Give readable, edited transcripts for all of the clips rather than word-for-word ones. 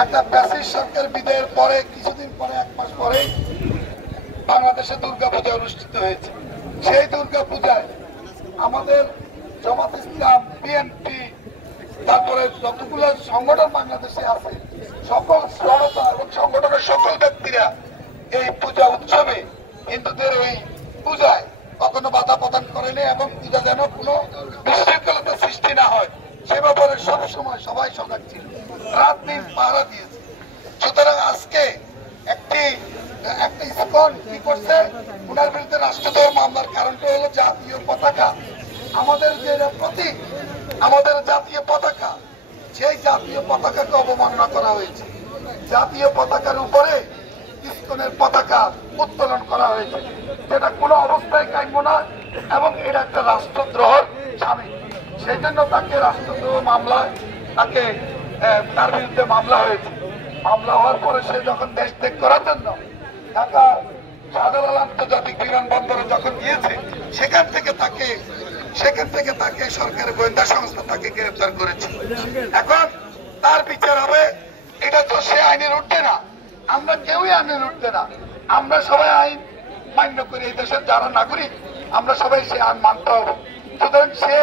একটা প্যাসিভ সরকার বিদায়ের পরে কিছুদিন পরে 1 মাস পরে বাংলাদেশে দুর্গাপূজা অনুষ্ঠিত হয়েছে। সেই দুর্গাপূজায় আমাদের জামাত ইসলাম, বিএনপি, তারপরে যতগুলো সংগঠন বাংলাদেশে আছে সকল জনতা এবং সংগঠনের সকল ব্যক্তিরা এই পূজা উৎসবে হিন্দুদের এই পূজায় কখনো বাধা প্রদান করেনি এবং পূজা যেন কোনো বিশৃঙ্খলতা সৃষ্টি না হয় সে ব্যাপারে সবসময় সবাই সজাগ ছিল, রাত দিন পাহারা দিয়েছে। সুতরাং আজকে একটি ইসকন কি করছে, ওনার বিরুদ্ধে রাষ্ট্রদ্রোহ মামলার কারণটা হলো জাতীয় পতাকা, আমাদের যে প্রতীক, আমাদের জাতীয় পতাকা, সেই জাতীয় পতাকাকে অবমাননা করা হয়েছে। জাতীয় পতাকার উপরে ইসকনের পতাকা উত্তোলন করা হয়েছে, যেটা কোনো অবস্থায় কাম্য না এবং এটা একটা রাষ্ট্রদ্রোহের সামিল। সেই জন্য তাকে রাষ্ট্রদ্রোহ মামলায় তার বিরুদ্ধে মামলা হয়েছে। মামলা হওয়ার পরে সে যখন দেশ ত্যাগ করার জন্য ঢাকা শাহজালাল আন্তর্জাতিক বিমানবন্দরে যখন গিয়েছে সেখান থেকে তাকে সরকারের গোয়েন্দা সংস্থা তাকে গ্রেফতার করেছে। এখন তার বিচার হবে, এটা তো সে আইনের উঠবে না, আমরা কেউই আইনের উঠবে না, আমরা সবাই আইন মান্য করি, এই দেশের যারা নাগরিক আমরা সবাই সে আইন মানতে হবে। সুতরাং সে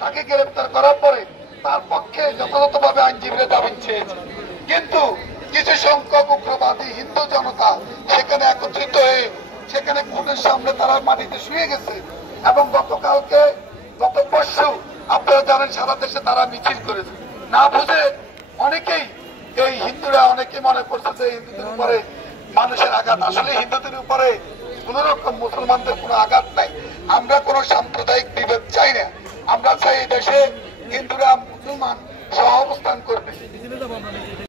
তাকে গ্রেফতার করার পরে তার পক্ষে যথাযথভাবে আইনজীবীরা জামিন চেয়েছে, কিন্তু কিছু সংখ্যক উগ্রবাদী হিন্দু জনতা সেখানে একত্রিত হয়ে সেখানে কোর্টের সামনে তারা মাটিতে শুয়ে গেছে এবং গত পরশু আপনারা জানেন সারা দেশে তারা মিছিল করেছে। না বুঝে অনেকেই এই হিন্দুরা অনেকেই মনে করছে যে হিন্দুদের উপরে মানুষের আঘাত, আসলে হিন্দুদের উপরে কোন রকম মুসলমানদের কোনো আঘাত নাই। আমরা কোনো সাম্প্রদায়িক বিভেদ চাই না, আমরা চাই এই দেশে হিন্দুরা মুসলমান সহ অবস্থান করবে।